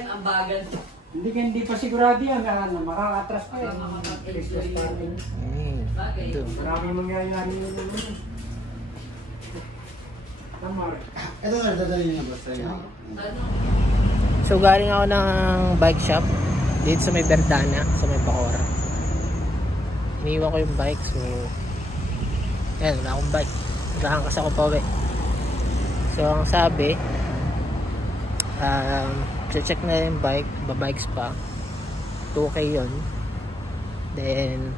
yan, ang bagal. Hindi pa sigurado yan na makaka-atras pa yan. Maraming mangyayari yun. Ito na, dadali na ba sa'yo? So galing ako ng bike shop dito sa may Verdana, sa may Bacoor. Iniwan ko yung bike, so ayan, wala akong bike. Naghahangas ako pa uwi. So ang sabi, check na yung bike, babikes pa, 2K yun. Then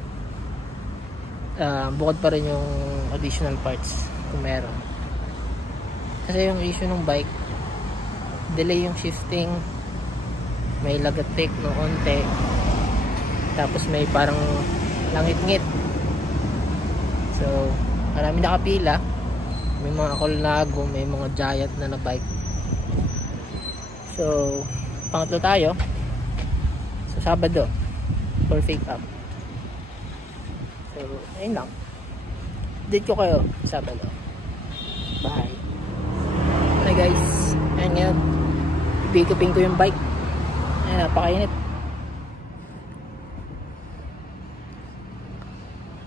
bukod pa rin yung additional parts kung meron. Kasi yung issue ng bike, delay yung shifting, may lagatik no onte, tapos may parang langit-ngit. So marami nakapila, may mga Colnago, may mga Giant na bike. So pangatlo tayo sa Sabado for pick up. So ayun lang, date ko kayo Sabado. Bye. Hi guys, ayan yan, pick-upin ko yung bike. Ayan, napakainit.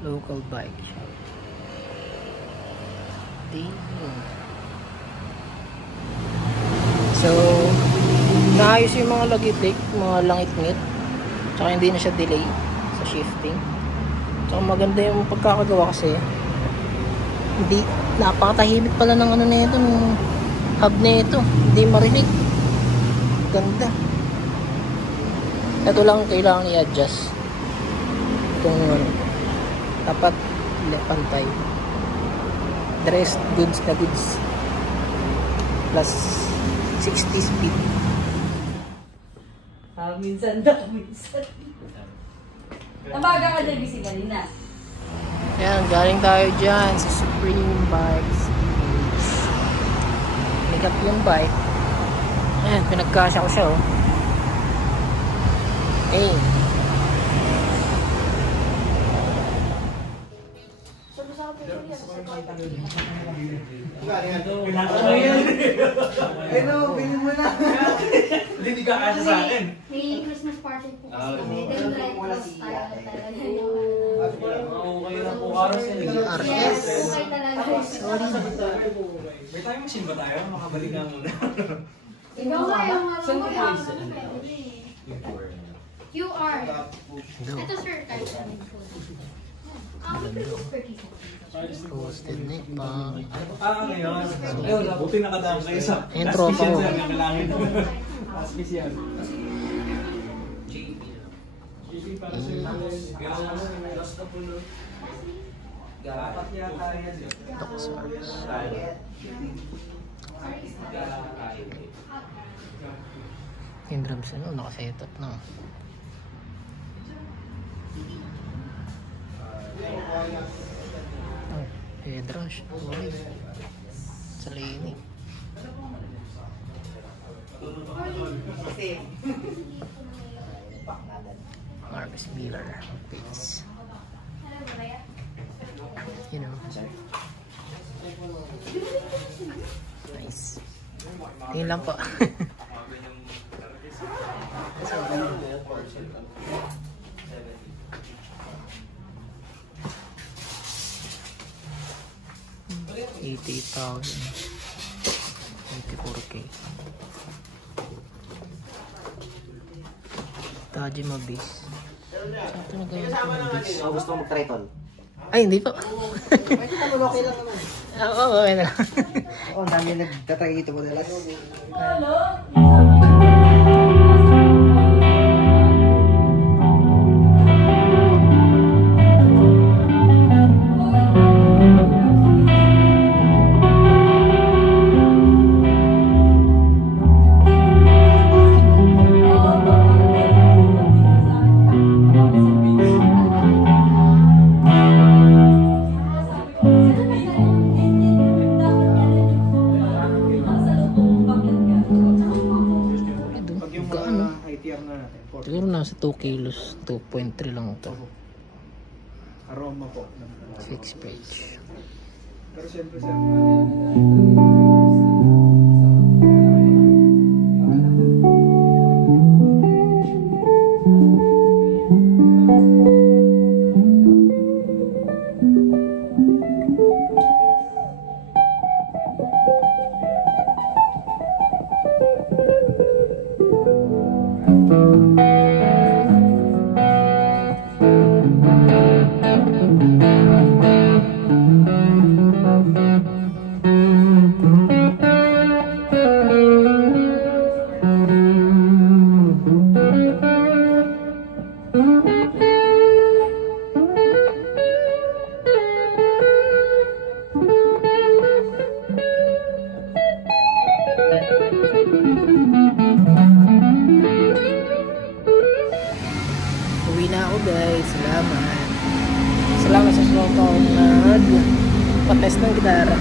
Local bike shop. So naayos yung mga lagitik, mga langit-ngit, tsaka hindi na siya delay sa shifting. Tsaka maganda yung pagkakagawa kasi hindi, napakatahimik pala ng ano na ito, ng hub na ito, hindi marinig. Ganda. Ito lang kailangan i-adjust itong ano, dapat pantay. The rest goods na goods, plus 60 speed. Minsan daw, minsan. Nabaga ka dyan, busy kanina. Yan, galing tayo dyan sa Supreme Bikes. Pick up yung bike. Ayan, pinagkasya ko siya, oh. Hey. Ay no, bilhin mo na. Hindi ka kasi sa akin. May Christmas party po kasi kami. Then like, style talaga yung Okay lang po karos yun. RS. okay talaga. May time machine ba tayo? Makabalik nga muna. Ikaw nga yung QR. Ito sir, kahit ano po. Posted na pa. Ano yun? Buti nakadaan kayo sa Yung tropa ko. Special. JP para sa Yung drums ano, nakasetup na. Pedrush. Uy. Sa lining. Marcus Miller. Face. You know. Nice. Tingin lang po. $88,000. 24K. Tajima base. Saan ito nagayon ito ng base? Gusto mo mag-triton? Ay, hindi po. Ay, kita mo, okay lang naman. Oo, okay na lang. Oo, ang dami nagtatry dito mo dalas. Siguro nasa 2 kilos, 2.3 lang ito. aroma po. 6 page. Pero siyempre Uwi na ako guys. Salamat. Salamat sa slow na nag-patest ng gitara.